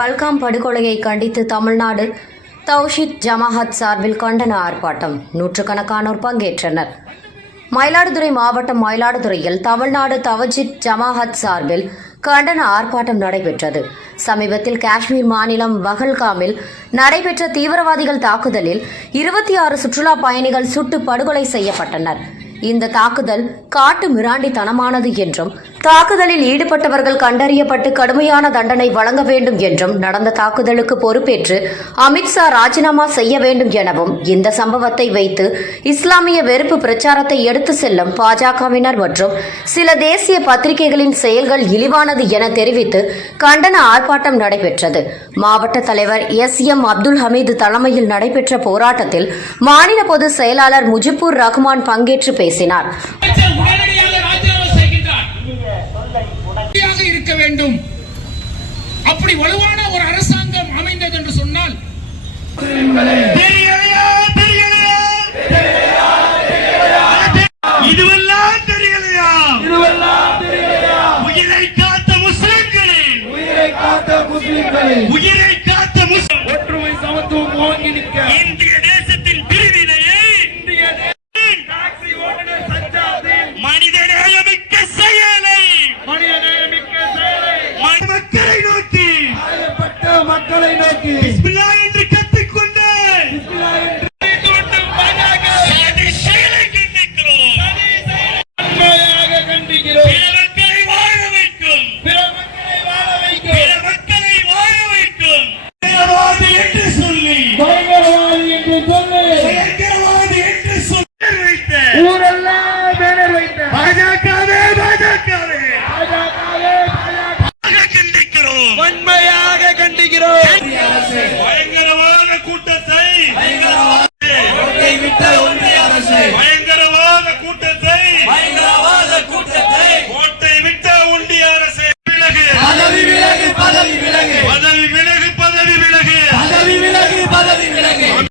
பல்காம் படுகொலையை கண்டித்து தமிழ்நாடு தௌஷித் ஜமாஹத் சார்பில் கண்டன ஆர்ப்பாட்டம். நூற்றுக்கணக்கானோர் பங்கேற்றனர். மயிலாடுதுறை மாவட்டம் மயிலாடுதுறையில் தமிழ்நாடு தவஜித் ஜமாஹத் சார்பில் கண்டன ஆர்ப்பாட்டம் நடைபெற்றது. சமீபத்தில் காஷ்மீர் மாநிலம் பஹல்காமில் நடைபெற்ற தீவிரவாதிகள் தாக்குதலில் இருபத்தி ஆறு சுற்றுலா பயணிகள் சுட்டு படுகொலை செய்யப்பட்டனர். இந்த தாக்குதல் காட்டு மிராண்டித்தனமானது என்றும் தாக்குதலில் ஈடுபட்டவர்கள் கண்டறியப்பட்டு கடுமையான தண்டனை வழங்க வேண்டும் என்றும் நடந்த தாக்குதலுக்கு பொறுப்பேற்று அமித்ஷா ராஜினாமா செய்ய வேண்டும் எனவும் இந்த சம்பவத்தை வைத்து இஸ்லாமிய வெறுப்பு பிரச்சாரத்தை எடுத்து செல்லும் பாஜகவினர் மற்றும் சில தேசிய பத்திரிகைகளின் செயல்கள் இழிவானது என தெரிவித்து கண்டன ஆர்ப்பாட்டம் நடைபெற்றது. மாவட்ட தலைவர் எஸ் எம் அப்துல் ஹமீது தலைமையில் நடைபெற்ற போராட்டத்தில் மாநில பொதுச் செயலாளர் முஜிபுர் ரஹ்மான் பங்கேற்று பேசினார். பேசினார். இருக்க வேண்டும். அப்படி வலுவான ஒரு அரசாங்கம் அமைந்தது என்று சொன்னால் இதுவெல்லாம் தெரியலையா உயிரை காத்த முஸ்லிம்களின் உயிரை காத்த கடவுளை நோக்கி. என்று Peter. Yes. Yes.